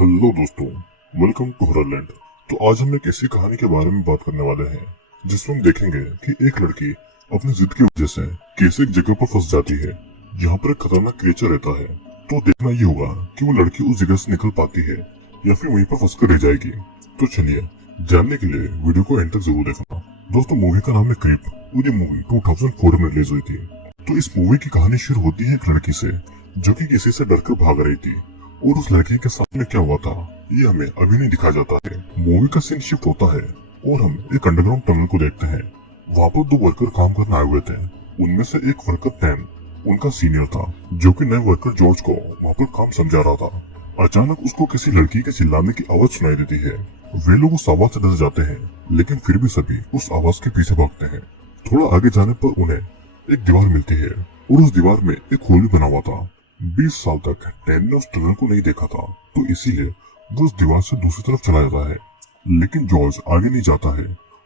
Hello दोस्तों, welcome to हॉररलैंड। तो आज हम एक ऐसी कहानी के बारे में बात करने वाले हैं जिसमें हम देखेंगे कि एक लड़की अपनी जिद की वजह से कैसे एक जगह पर फंस जाती है जहाँ पर एक खतरनाक क्रिएचर रहता है। तो देखना ये होगा कि वो लड़की उस जगह से निकल पाती है या फिर वहीं पर फंस कर रह जाएगी। तो चलिए जानने के लिए वीडियो को एंड तक जरूर देखना। दोस्तों, मूवी का नाम है क्रीप और ये मूवी 2004 में रिलीज हुई थी। तो इस मूवी की कहानी शुरू होती है एक लड़की से जो कि किसी से डरकर भाग रही थी और उस लड़की के सामने क्या हुआ था ये हमें अभी नहीं दिखाया जाता है। मूवी का सीन शिफ्ट होता है और हम एक अंडरग्राउंड टनल को देखते हैं। वहाँ पर दो वर्कर काम करने आए हुए थे। उनमें से एक वर्कर टैन उनका सीनियर था जो कि नए वर्कर जॉर्ज को वहाँ पर काम समझा रहा था। अचानक उसको किसी लड़की के चिल्लाने की आवाज सुनाई देती है। वे लोग उस आवाज से डर जाते हैं लेकिन फिर भी सभी उस आवाज के पीछे भागते हैं। थोड़ा आगे जाने पर उन्हें एक दीवार मिलती है और उस दीवार में एक होल भी बना हुआ था। 20 साल तक टैन ने उस टनल को नहीं देखा था तो इसीलिए वो उस दीवार से दूसरी तरफ चला जाता है। लेकिन जॉर्ज आगे नहीं जाता है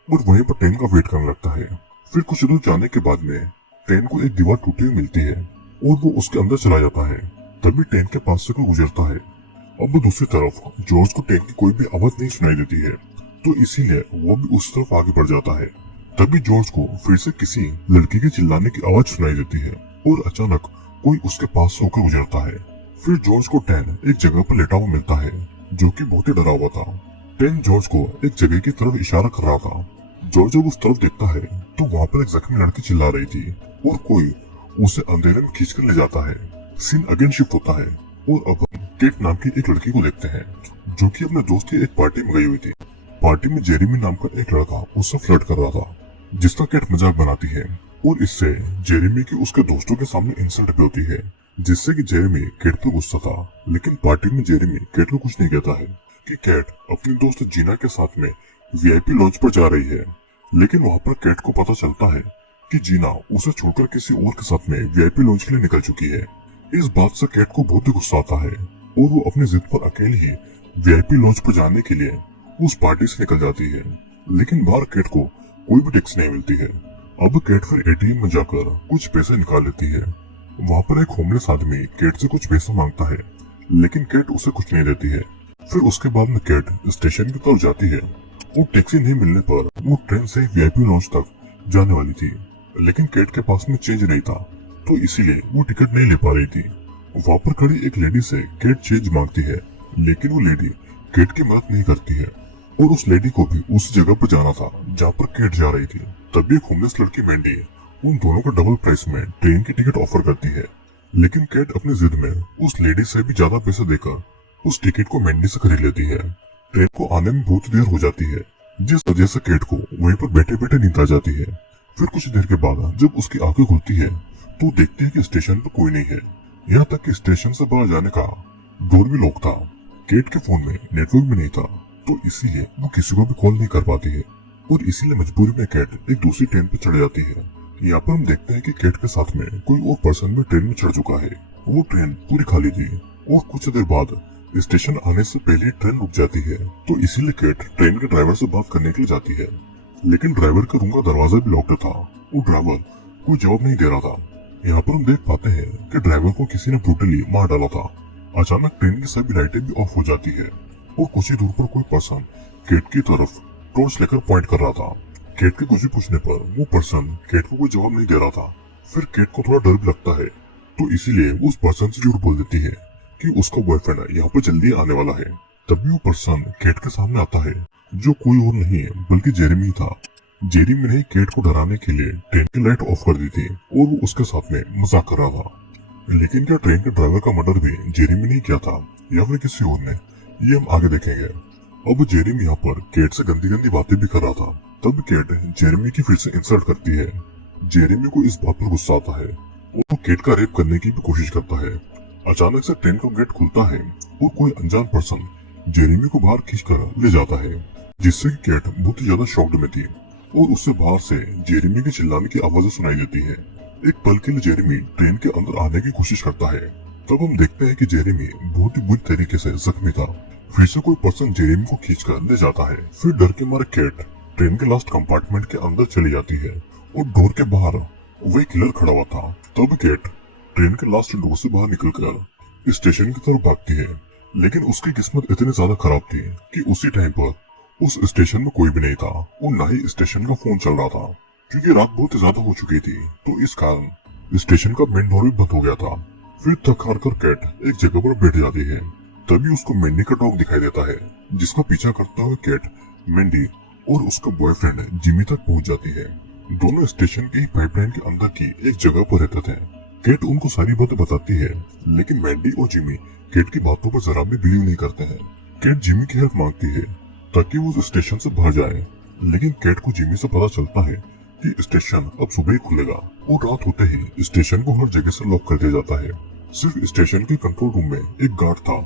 और वहीं पर टैन का वेट करने लगता है। फिर कुछ दूर जाने के बाद में टैन को एक दीवार टूटी हुई मिलती है और वो उसके अंदर चला जाता है। तभी टैन के पास से कोई गुजरता है। अब दूसरी तरफ जॉर्ज को टैन की कोई भी आवाज नहीं सुनाई देती है तो इसीलिए वो भी उस तरफ आगे बढ़ जाता है। तभी जॉर्ज को फिर से किसी लड़की के चिल्लाने की आवाज सुनाई देती है और अचानक कोई उसके पास से होकर गुजरता है। फिर जॉर्ज को टैन एक जगह पर लेटा हुआ मिलता है जो कि बहुत ही डरा हुआ था। टैन जॉर्ज को एक जगह की तरफ इशारा कर रहा था। जॉर्ज जब उस तरफ देखता है तो वहाँ पर एक जख्मी लड़की चिल्ला रही थी और कोई उसे अंधेरे में खींच कर ले जाता है। सीन अगेन शिफ्ट होता है और अब हम केट नाम की एक लड़की को देखते हैं जो कि अपने दोस्त की एक पार्टी में गई हुई थी। पार्टी में जेरेमी नाम का एक लड़का उससे फ्लर्ट कर रहा था जिसका केट मजाक बनाती है और इससे जेरेमी की उसके दोस्तों के सामने इंसल्ट भी होती है जिससे कि जेरेमी केट पर गुस्सा था। लेकिन पार्टी में जेरेमी केट को कुछ नहीं कहता है कि केट अपनी दोस्त जीना के साथ में वीआईपी लॉन्च पर जा रही है। लेकिन वहाँ पर केट को पता चलता है कि जीना उसे छोड़कर किसी और के साथ में वीआईपी लॉन्च के लिए निकल चुकी है। इस बात से केट को बहुत ही गुस्सा आता है और वो अपनी जिद पर अकेले ही वीआईपी लॉन्च पर जाने के लिए उस पार्टी से निकल जाती है। लेकिन बाहर केट को कोई भी टैक्सी नहीं मिलती है। अब केट फिर एटीएम में जाकर कुछ पैसे निकाल लेती है। वहाँ पर एक होमलेस आदमी केट से कुछ पैसा मांगता है लेकिन केट उसे कुछ नहीं देती है। फिर उसके बाद में केट स्टेशन की तरफ जाती है और टैक्सी नहीं मिलने पर वो ट्रेन से वीआईपी लॉन्च तक जाने वाली थी। लेकिन केट के पास में चेंज नहीं था तो इसीलिए वो टिकट नहीं ले पा रही थी। वहाँ पर खड़ी एक लेडी से केट चेंज मांगती है लेकिन वो लेडी केट की मदद नहीं करती है और उस लेडी को भी उस जगह पर जाना था जहाँ पर केट जा रही थी। तभी एक होमलेस लड़की मैंडी उन दोनों को डबल प्राइस में ट्रेन की टिकट ऑफर करती है। लेकिन केट अपनी जिद में उस लेडी से भी ज्यादा पैसे देकर उस टिकट को मैंडी से खरीद लेती है। ट्रेन को आने में बहुत देर हो जाती है जिस वजह से केट को वहीं पर बैठे बैठे नींद आ जाती है। फिर कुछ देर के बाद जब उसकी आंखें खुलती है तो देखती है कि स्टेशन पर कोई नहीं है। यहाँ तक कि स्टेशन से बाहर जाने का डोर भी लॉक था। केट के फोन में नेटवर्क भी नहीं था तो इसीलिए वो किसी को भी कॉल नहीं कर पाती है और इसीलिए मजबूरी में केट एक दूसरी ट्रेन पर चढ़ जाती है। यहाँ पर हम देखते हैं कि केट के साथ में कोई और पर्सन भी ट्रेन में चढ़ चुका है। वो ट्रेन पूरी खाली थी और कुछ देर बाद स्टेशन आने से पहले ट्रेन रुक जाती है तो इसीलिए केट ट्रेन के ड्राइवर से बात करने के लिए जाती है। लेकिन ड्राइवर के रूम का दरवाजा भी लॉक्ड था और ड्राइवर कोई जवाब नहीं दे रहा था। यहाँ पर हम देख पाते हैं कि ड्राइवर को किसी ने ब्रूटली मार डाला था। अचानक ट्रेन की सभी लाइटें भी ऑफ हो जाती है और कुछ ही दूर पर कोई पर्सन केट की तरफ टॉर्च लेकर पॉइंट कर रहा था। केट के कुछ भी पूछने पर वो पर्सन केट को कोई जवाब नहीं दे रहा था। फिर केट को थोड़ा डर भी लगता है तो इसीलिए वो उस पर्सन से झूठ बोल देती है कि उसका बॉयफ्रेंड यहाँ पर जल्दी आने वाला है। तभी वो पर्सन केट के सामने आता है जो कोई और नहीं है बल्कि जेरेमी था। जेरेमी ने केट को डराने के लिए ट्रेन की लाइट ऑफ कर दी थी और वो उसके साथ में मजाक कर रहा था। लेकिन क्या ट्रेन के ड्राइवर का मर्डर भी जेरेमी ने किया था या फिर किसी और ने, ये हम आगे देखेंगे। अब जेरेमी यहाँ पर केट से गंदी गंदी बातें भी कर रहा था। तब केट जेरेमी की फिर से इंसल्ट करती है। जेरेमी को इस बात पर गुस्सा आता है और वो केट का रेप करने की भी कोशिश करता है। अचानक से ट्रेन का गेट खुलता है और कोई अनजान पर्सन जेरेमी को बाहर खींचकर ले जाता है जिससे कि केट बहुत ही ज्यादा शॉक्ड में थी और उससे बाहर से जेरेमी के चिल्लाने की आवाजें सुनाई देती है। एक पल के लिए जेरेमी ट्रेन के अंदर आने की कोशिश करता है। तब हम देखते हैं कि जेरेमी बहुत ही बुरी तरीके से जख्मी था। फिर से कोई पर्सन जेरेमी को खींचकर ले जाता है। फिर डर के मारे केट ट्रेन के लास्ट कंपार्टमेंट के अंदर चली जाती है और डोर के बाहर वही किलर खड़ा हुआ था। तब केट ट्रेन के लास्ट डोर से बाहर निकलकर स्टेशन की तरफ भागती है लेकिन उसकी किस्मत इतनी ज्यादा खराब थी कि उसी टाइम पर उस स्टेशन में कोई भी नहीं था और ना ही स्टेशन का फोन चल रहा था, क्योंकि रात बहुत ज्यादा हो चुकी थी। तो इस कारण स्टेशन का मेन डोर भी बंद हो गया था। फिर थक हार कर कैट एक जगह पर बैठ जाती है। तभी उसको मैंडी का डॉग दिखाई देता है, जिसका पीछा करता हुआ कैट मैंडी और उसका बॉयफ्रेंड जिमी तक पहुंच जाती है। दोनों स्टेशन की पाइपलाइन के अंदर की एक जगह पर रहते थे। कैट उनको सारी बातें बताती है, लेकिन मैंडी और जिमी कैट की बातों पर जरा भी बिलीव नहीं करते हैं। कैट जिमी की हेल्प मांगती है ताकि वो उस स्टेशन से बाहर जाए, लेकिन कैट को जिमी से पता चलता है कि स्टेशन अब सुबह ही खुलेगा और रात होते ही स्टेशन को हर जगह से लॉक कर दिया जाता है। सिर्फ स्टेशन के कंट्रोल रूम में एक गार्ड था,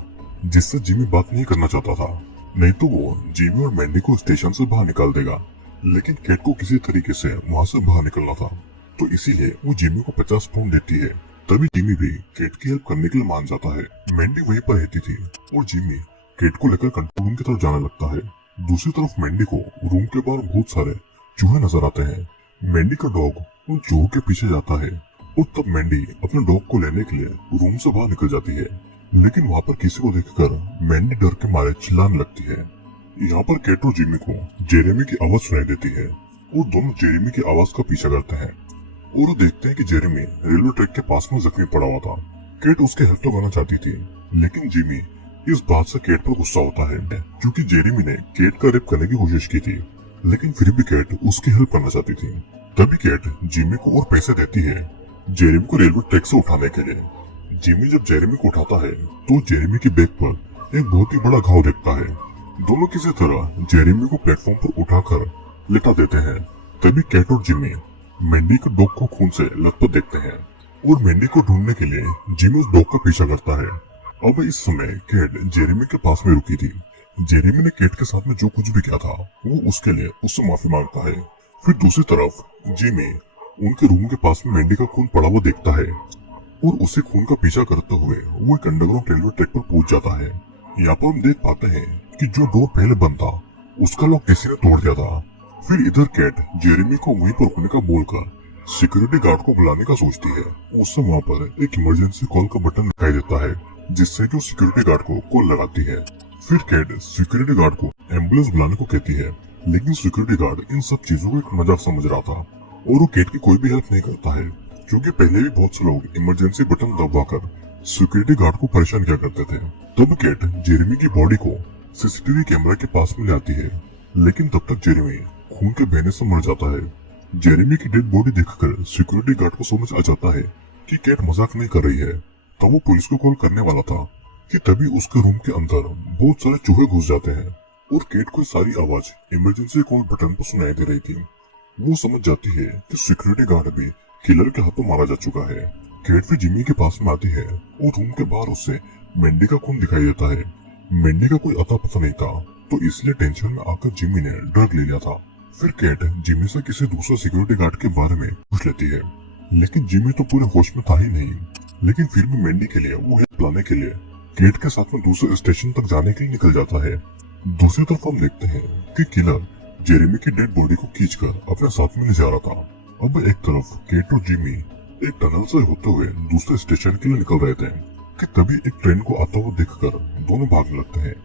जिससे जिमी बात नहीं करना चाहता था, नहीं तो वो जिमी और मैंडी को स्टेशन से बाहर निकाल देगा। लेकिन कैट को किसी तरीके से वहाँ से बाहर निकलना था, तो इसीलिए वो जिमी को 50 पाउंड देती है। तभी जिमी भी कैट की हेल्प करने के लिए मान जाता है। मैंडी वहीं पर रहती थी और जिमी कैट को लेकर कंट्रोल रूम की तरफ जाने लगता है। दूसरी तरफ मैंडी को रूम के बाहर बहुत सारे चूहे नजर आते हैं। मैंडी का डॉग उन चूहों के पीछे जाता है और तब मैंडी अपने डॉग को लेने के लिए रूम से बाहर निकल जाती है। लेकिन वहाँ पर किसी को देखकर मैंडी डर के मारे चिल्लाने लगती है। यहाँ पर कैट और जिमी को जेरेमी की आवाज सुनाई देती है और दोनों जेरेमी की आवाज का पीछा करते हैं और वो देखते हैं कि जेरेमी रेलवे ट्रैक के पास में जख्मी पड़ा हुआ था। कैट उसके हेल्प तो करना चाहती थी, लेकिन जिमी इस बात से कैट पर गुस्सा होता है क्योंकि जेरेमी ने कैट का रेप करने की कोशिश की थी, लेकिन फिर भी कैट उसकी हेल्प करना चाहती थी। तभी कैट जिमी को और पैसे देती है जेरेमी को रेलवे ट्रैक से उठाने के लिए। जिमी जब जेरेमी को उठाता है तो जेरेमी की बैक पर एक बहुत ही बड़ा घाव दिखता है। दोनों किसी तरह जेरेमी को प्लेटफॉर्म पर उठाकर लिटा देते हैं। तभी कैट और जिमी मैंडी के डॉग को खून से लथपथ देखते हैं और मैंडी को ढूंढने के लिए जिमी उस डॉग का पीछा करता है। अब इस समय कैट जेरेमी के पास में रुकी थी। जेरेमी ने कैट के साथ में जो कुछ भी किया था वो उसके लिए उससे माफी मांगता है। फिर दूसरी तरफ जिमी उनके रूम के पास में मैंडी का खून पड़ा हुआ देखता है और उसी खून का पीछा करते हुए वो एक अंडरग्राउंड रेलवे ट्रैक पर पहुंच जाता है। यहाँ पर हम देख पाते हैं कि जो डोर पहले बंद था उसका लॉक किसी ने तोड़ दिया था। फिर इधर कैट जेरेमी को वहीं पर रुकने का बोलकर सिक्योरिटी गार्ड को बुलाने का सोचती है। उससे वहाँ पर एक इमरजेंसी कॉल का बटन दिखाई देता है, जिससे कि सिक्योरिटी गार्ड को कॉल लगाती है। फिर कैट सिक्योरिटी गार्ड को एम्बुलेंस बुलाने को कहती है, लेकिन सिक्योरिटी गार्ड इन सब चीजों को एक मजाक समझ रहा था और वो कैट की कोई भी हेल्प नहीं करता है, क्योंकि पहले भी बहुत से लोग इमरजेंसी बटन दबाकर सिक्योरिटी गार्ड को परेशान किया करते थे। तब कैट जेरेमी की बॉडी को सीसीटीवी कैमरा के पास में ले आती है, लेकिन तब तक जेरेमी खून के बहने से मर जाता है। जेरेमी की डेड बॉडी देखकर सिक्योरिटी गार्ड को समझ आ जाता है कि कैट मजाक नहीं कर रही है। तब वो पुलिस को कॉल करने वाला था कि तभी उसके रूम के अंदर बहुत सारे चूहे घुस जाते हैं और कैट को सारी आवाज इमरजेंसी कॉल बटन पर सुनाई दे रही थी। वो समझ जाती है कि सिक्योरिटी गार्ड भी किलर के हाथों मारा जा चुका है। कैट फिर जिमी के पास में आती है और रूम के बाहर उसे मैंडी का खून दिखाई देता है। मैंडी का कोई अता पता नहीं था, तो इसलिए टेंशन में आकर जिमी ने ड्रग ले लिया था। फिर कैट जिमी से किसी दूसरे सिक्योरिटी गार्ड के बारे में पूछ लेती है, लेकिन जिमी तो पूरे होश में था ही नहीं। लेकिन फिर भी मैंडी के लिए वो हेल्प लाने के लिए कैट के साथ में दूसरे स्टेशन तक जाने के लिए निकल जाता है। दूसरी तरफ हम देखते हैं कि किलर जेरेमी की डेड बॉडी को खींचकर अपने साथ में ले जा रहा था। अब एक तरफ कैट और जिमी एक टनल से होते हुए दूसरे स्टेशन के लिए निकल रहे थे कि तभी एक ट्रेन को आता हुआ देखकर दोनों भागने लगते हैं।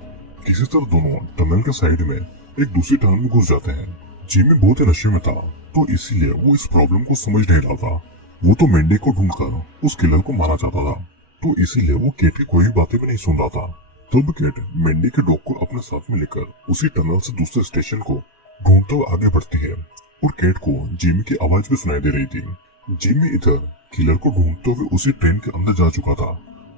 किसी तरह दोनों टनल के साइड में एक दूसरी टनल में घुस जाते हैं। जिमी बहुत ही नशे में था, तो इसीलिए वो इस प्रॉब्लम को समझ नहीं रहा था। वो तो मैंडी को ढूंढकर उस किलर को मारना चाहता था, तो इसीलिए वो कैट की कोई बातें भी नहीं सुन रहा था। तब कैट मैंडी के डॉग को अपने साथ में लेकर उसी टनल से दूसरे स्टेशन को ढूंढते हुए आगे बढ़ती है और कैट को जिमी की आवाज भी सुनाई दे रही थी। जिमी इधर किलर को ढूंढते हुए उसी ट्रेन के अंदर जा चुका था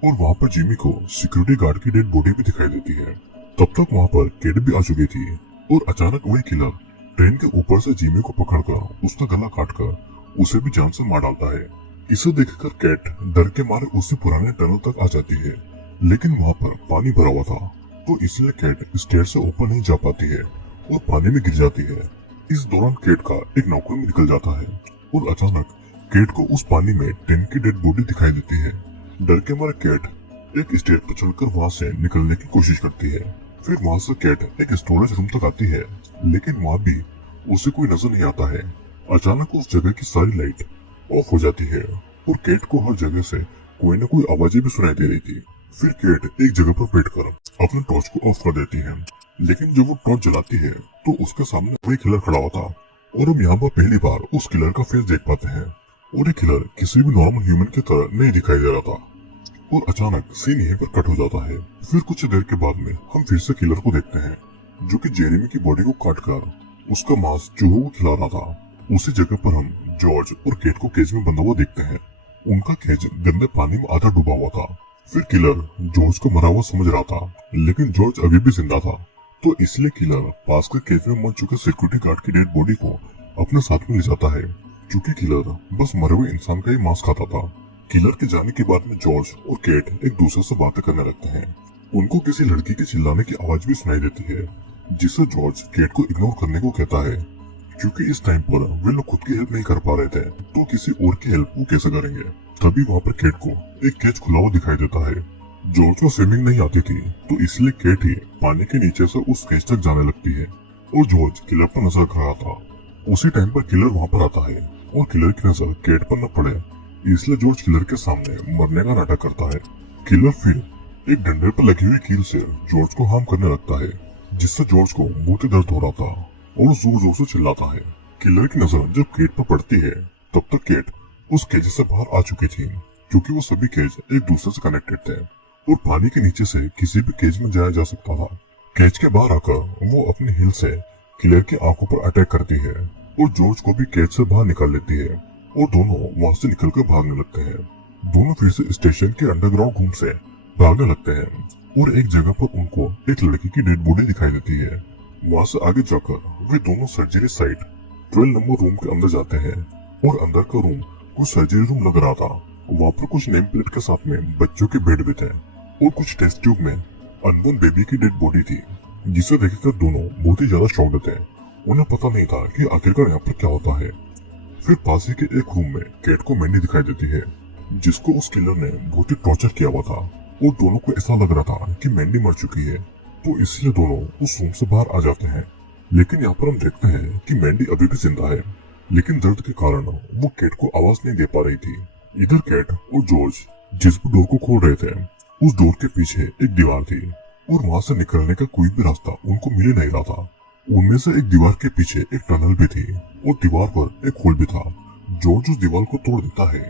और वहाँ पर जिमी को सिक्योरिटी गार्ड की डेड बॉडी भी दिखाई देती है। तब तक वहाँ पर कैट भी आ चुकी थी और अचानक वही किलर ट्रेन के ऊपर से जिमी को पकड़कर उसका गला काटकर उसे भी जान से मार डालता है। इसे देखकर कैट डर के मारे उसी पुराने टनल तक आ जाती है, लेकिन वहाँ पर पानी भरा हुआ था, तो इसलिए कैट स्टेयर से ऊपर नहीं जा पाती है और पानी में गिर जाती है। इस दौरान कैट का एक नौकर भी निकल जाता है और अचानक कैट को उस पानी में ट्रेन की डेड बॉडी दिखाई देती है। डर के मारे कैट एक स्टेयर पर चढ़कर वहाँ से निकलने की कोशिश करती है। फिर वहाँ से कैट एक स्टोरेज रूम तक आती है, लेकिन वहाँ भी उसे कोई नजर नहीं आता है। अचानक उस जगह की सारी लाइट ऑफ हो जाती है और कैट को हर जगह से कोई न कोई आवाजें भी सुनाई दे रही थी। फिर केट एक जगह पर बैठकर अपने टॉर्च को ऑफ कर देती है, लेकिन जब वो टॉर्च जलाती है तो उसके सामने वही किलर खड़ा होता और हम यहाँ पर पहली बार उस किलर का फेस देख पाते हैं। और ये किलर किसी भी नॉर्मल ह्यूमन की तरह नहीं दिखाई दे रहा था। और अचानक सीन यहीं पर कट हो जाता है। फिर कुछ देर के बाद में हम फिर से किलर को देखते हैं, जो कि जेरेमी की बॉडी को काट कर उसका मांस चूहों को खिला रहा था। उसी जगह पर हम जॉर्ज और केट को केज में बंधा हुआ देखते हैं। उनका केज गंदे पानी में आधा डूबा हुआ था। फिर किलर जॉर्ज को मरा हुआ समझ रहा था, लेकिन जॉर्ज अभी भी जिंदा था, तो इसलिए किलर पास के केज में मर चुके सिक्योरिटी गार्ड की डेड बॉडी को अपने साथ में ले जाता है, क्योंकि किलर बस मरे हुए इंसान का ही मांस खाता था। किलर के जाने के बाद में जॉर्ज और केट एक दूसरे से बातें करने लगते हैं। उनको किसी लड़की के चिल्लाने की आवाज भी सुनाई देती है, जिससे जॉर्ज केट को इग्नोर करने को कहता है, क्योंकि इस टाइम पर वे लोग खुद की हेल्प नहीं कर पा रहे थे, तो किसी और की हेल्प वो कैसे करेंगे। तभी वहाँ पर केट को एक केज खुला हुआ दिखाई देता है। जॉर्ज को स्विमिंग नहीं आती थी, तो इसलिए केट ही पानी के नीचे से उस केज तक जाने लगती है और जॉर्ज किलर पर नजर रख रहा था। उसी टाइम पर किलर वहाँ पर आता है और किलर की नजर केट पर न पड़े, इसलिए जॉर्ज किलर के सामने मरने का नाटक करता है। किलर फिर एक डंडे पर लगी हुई कील से जॉर्ज को हार्म करने लगता है, जिससे जॉर्ज को बहुत ही दर्द हो रहा था और जोर जोर से चिल्लाता है। किलर की नजर जब केट पर पड़ती है, तब तक केट उस केज से बाहर आ चुकी थी, क्योंकि वो सभी केज एक दूसरे से कनेक्टेड थे और पानी के नीचे से किसी भी केज में जाया जा सकता था। केज के बाहर आकर वो अपनी हिल से किलर की आंखों पर अटैक करती है और जॉर्ज को भी केज से बाहर निकाल लेती है और दोनों वहां से निकलकर भागने लगते हैं। दोनों फिर से स्टेशन के अंडरग्राउंड रूम से भागने लगते हैं और एक जगह पर उनको एक लड़की की डेड बॉडी दिखाई देती है। वहां से आगे जाकर वे दोनों सर्जरी साइट 12 नंबर रूम के अंदर जाते हैं और अंदर का रूम कुछ सर्जरी रूम लग रहा था। वहाँ पर कुछ नेम प्लेट के साथ में बच्चों के बेड भी थे और कुछ टेस्ट ट्यूब में अनबोर्न बेबी की डेड बॉडी थी, जिसे देखकर दोनों बहुत ही ज्यादा शॉक्ड थे। उन्हें पता नहीं था कि आखिरकार यहाँ पर क्या होता है। फिर पास ही के एक रूम में केट को मैंडी दिखाई देती है, जिसको उस किलर ने बहुत ही टॉर्चर किया हुआ था और दोनों को ऐसा लग रहा था कि मैंडी मर चुकी है, तो इसलिए दोनों उस रूम से बाहर आ जाते हैं। लेकिन यहाँ पर हम देखते हैं कि मैंडी अभी भी जिंदा है, लेकिन दर्द के कारण वो केट को आवाज नहीं दे पा रही थी। इधर केट और जॉर्ज जिस भी डोर को खोल रहे थे, उस डोर के पीछे एक दीवार थी और वहां से निकलने का कोई भी रास्ता उनको मिल नहीं रहा था। उनमें से एक दीवार के पीछे एक टनल भी थी और दीवार पर एक होल भी था। जॉर्ज उस दीवार को तोड़ देता है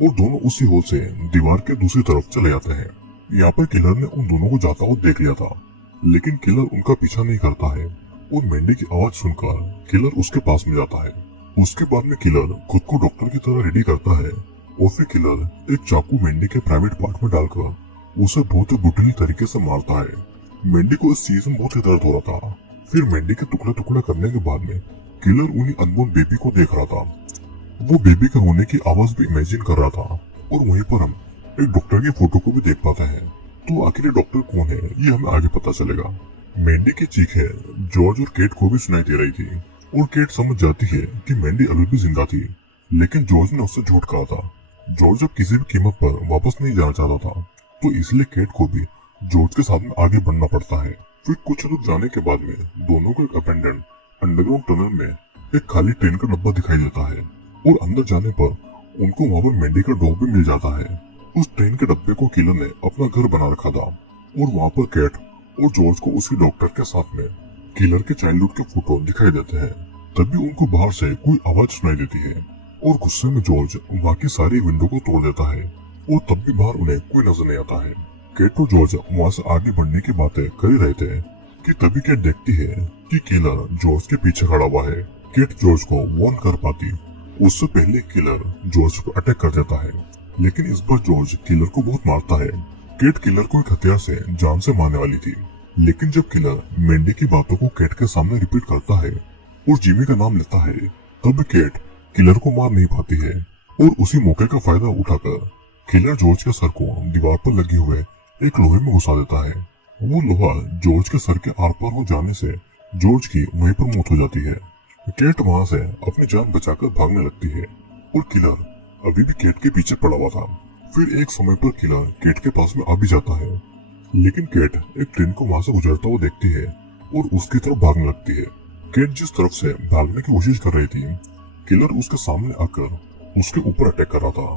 और दोनों उसी होल से दीवार के दूसरी तरफ चले जाते हैं। यहाँ पर किलर ने उन दोनों को जाता हुआ देख लिया था, लेकिन किलर उनका पीछा नहीं करता है और मैंडी की आवाज सुनकर किलर उसके पास में जाता है। उसके बाद में किलर खुद को डॉक्टर की तरह रेडी करता है और फिर किलर एक चाकू मैंडी के प्राइवेट पार्ट में डालकर उसे बहुत ही ब्रूटली तरीके से मारता है। मैंडी को इस चीज में बहुत ही दर्द हो रहा था। फिर मैंडी के टुकड़े टुकड़े करने के बाद में किलर उन्हीं अनबोर्न बेबी को देख रहा था। वो बेबी के होने की आवाज भी इमेजिन कर रहा था और वहीं पर हम एक डॉक्टर की फोटो को भी देख पाते हैं। तो आखिर डॉक्टर कौन है ये हमें आगे पता चलेगा। मैंडी की चीखें जॉर्ज और केट को भी सुनाई दे रही थी और केट समझ जाती है कि मैंडी अभी भी जिंदा थी, लेकिन जॉर्ज ने उससे झूठ कहा था। जॉर्ज अब किसी भी कीमत पर वापस नहीं जाना चाहता था, तो इसलिए केट को भी जॉर्ज के साथ में आगे बढ़ना पड़ता है। फिर कुछ दूर जाने के बाद में दोनों को एक अपेंडेंट अंडरग्राउंड टनल में एक खाली ट्रेन का डब्बा दिखाई देता है और अंदर जाने पर उनको वहाँ पर मैंडी का डॉग भी मिल जाता है। उस ट्रेन के डब्बे को किलर ने अपना घर बना रखा था और वहाँ पर केट और जॉर्ज को उसी डॉक्टर के साथ में किलर के चाइल्डहुड के फोटो दिखाई देते हैं। तभी उनको बाहर से कोई आवाज सुनाई देती है और गुस्से में जॉर्ज वहाँ की सारी विंडो को तोड़ देता है और तब भी बाहर उन्हें कोई नजर नहीं आता है। केट और जॉर्ज वहाँ से आगे बढ़ने की बातें कर ही रहे थे कि तभी केट देखती है कि किलर जॉर्ज के पीछे खड़ा हुआ है। केट जॉर्ज को वार्न कर पाती उससे पहले किलर जॉर्ज पर अटैक कर देता है, लेकिन इस बार जॉर्ज किलर को बहुत मारता है। केट किलर को एक हथियार से जान से मारने वाली थी, लेकिन जब किलर मैंडी की बातों को केट के सामने रिपीट करता है और जिमी का नाम लेता है, तब केट किलर को मार नहीं पाती है और उसी मौके का फायदा उठाकर किलर जॉर्ज के सर को दीवार पर लगे हुए एक लोहे में घुसा देता है। वो लोहा जॉर्ज के सर के आर पार हो जाने से जॉर्ज की वहीं पर मौत हो जाती है। केट वहां से अपनी जान बचाकर भागने लगती है और किलर अभी भी केट के पीछे पड़ा हुआ था। फिर एक समय पर किलर केट के पास में आ भी जाता है, लेकिन केट एक ट्रेन को वहां से गुजरता हुआ देखती है और उसकी तरफ भागने लगती है। केट जिस तरफ से भागने की कोशिश कर रही थी, किलर उसके सामने आकर उसके ऊपर अटैक कर रहा था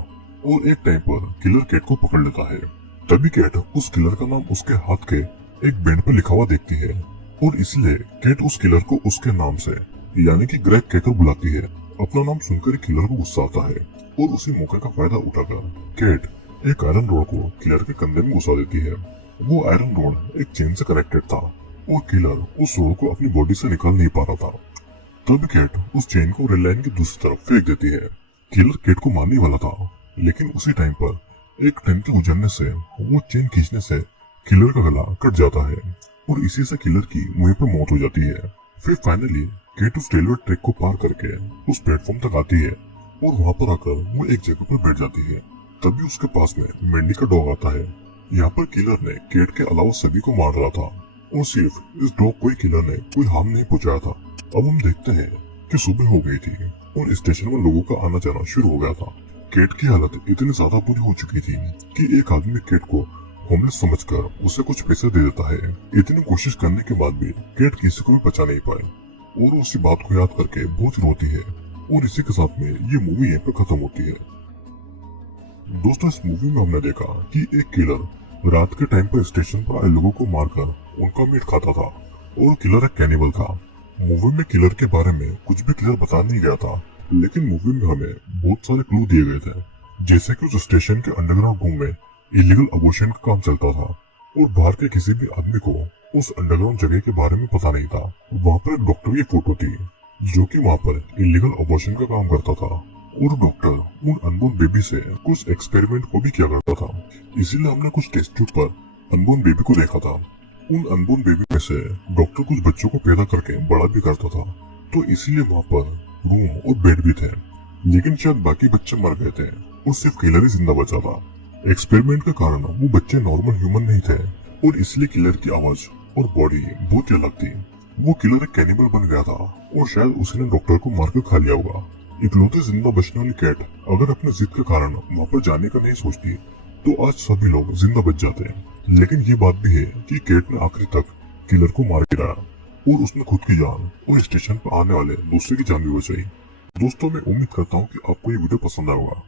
और एक टाइम पर किलर केट को पकड़ लेता है। तभी कैट उस किलर का नाम उसके हाथ के एक बैंड पर लिखा हुआ देखती है और इसलिए कैट उस किलर को उसके नाम से यानी कि ग्रेग कहकर बुलाती है। अपना नाम सुनकर ही किलर को गुस्सा आता है और उसी मौके का फायदा उठाकर कैट एक आयरन रोड को किलर के कंधे में घुसा देती है। वो आयरन रोड एक चेन से कनेक्टेड था और किलर उस रोड को अपनी बॉडी से निकाल नहीं पा रहा था। तब कैट उस चेन को रेल लाइन की दूसरी तरफ फेंक देती है। किलर कैट को मारने वाला था, लेकिन उसी टाइम पर एक टाइम के गुजरने से वो चेन खींचने से किलर का गला कट जाता है और इसी से किलर की वहीं पर मौत हो जाती है। फिर फाइनली केट उस रेलवे ट्रैक को पार करके उस प्लेटफॉर्म तक आती है और वहां पर आकर वो एक जगह पर बैठ जाती है। तभी उसके पास में मैंडी का डॉग आता है। यहाँ पर किलर ने केट के अलावा सभी को मार रहा था और सिर्फ इस डॉग को ही किलर ने कोई हार्म नहीं पहुंचाया था। अब हम देखते हैं कि सुबह हो गई थी और स्टेशन में लोगों का आना जाना शुरू हो गया था। केट की हालत इतनी ज्यादा बुरी हो चुकी थी कि एक आदमी केट को होमलेस समझकर उसे कुछ पैसे दे देता है। इतनी कोशिश करने के बाद भी केट किसी को भी बचा नहीं पाए और उसी बात को याद करके बहुत रोती है और इसी के साथ में ये मूवी यहीं पर खत्म होती है। दोस्तों, इस मूवी में हमने देखा कि एक किलर रात के टाइम पर स्टेशन पर आए लोगों को मारकर उनका मीट खाता था और किलर एक कैनिबल था। मूवी में किलर के बारे में कुछ भी क्लियर बता नहीं गया था, लेकिन मूवी में हमें बहुत सारे क्लू दिए गए थे, जैसे कि उस स्टेशन के अंडरग्राउंड रूम में इलीगल अबॉर्शन का काम चलता था और बाहर के किसी भी आदमी को उस अंडरग्राउंड जगह के बारे में पता नहीं था। वहाँ पर एक डॉक्टर की फोटो थी जो कि वहाँ पर इलीगल अबॉर्शन का काम करता था और डॉक्टर उन अनबोर्न बेबी से कुछ एक्सपेरिमेंट को भी किया करता था। इसीलिए हमने कुछ टेस्ट ट्यूब पर अनबोर्न बेबी को देखा था। उन अनबोर्न बेबी में से डॉक्टर कुछ बच्चों को पैदा करके बड़ा भी करता था, तो इसीलिए वहाँ पर रूम और बेड भी थे। लेकिन शायद बाकी बच्चे मर गए थे और सिर्फ किलर ही जिंदा बचा था। एक्सपेरिमेंट के कारण वो बच्चे नॉर्मल ह्यूमन नहीं थे और इसलिए किलर की आवाज और बॉडी बहुत ही अलग थी। वो किलर एक कैनिबल बन गया था और शायद उसने डॉक्टर को मारकर खा लिया होगा। इकलौते जिंदा बचने वाली कैट अगर अपने जिद के कारण वहाँ पर जाने का नहीं सोचती तो आज सभी लोग जिंदा बच जाते। लेकिन ये बात भी है कि कैट ने आखिरी तक किलर को मार गिराया और उसने खुद की जान और स्टेशन पर आने वाले दूसरे की जान भी बचाई। दोस्तों, मैं उम्मीद करता हूँ कि आपको ये वीडियो पसंद आया होगा।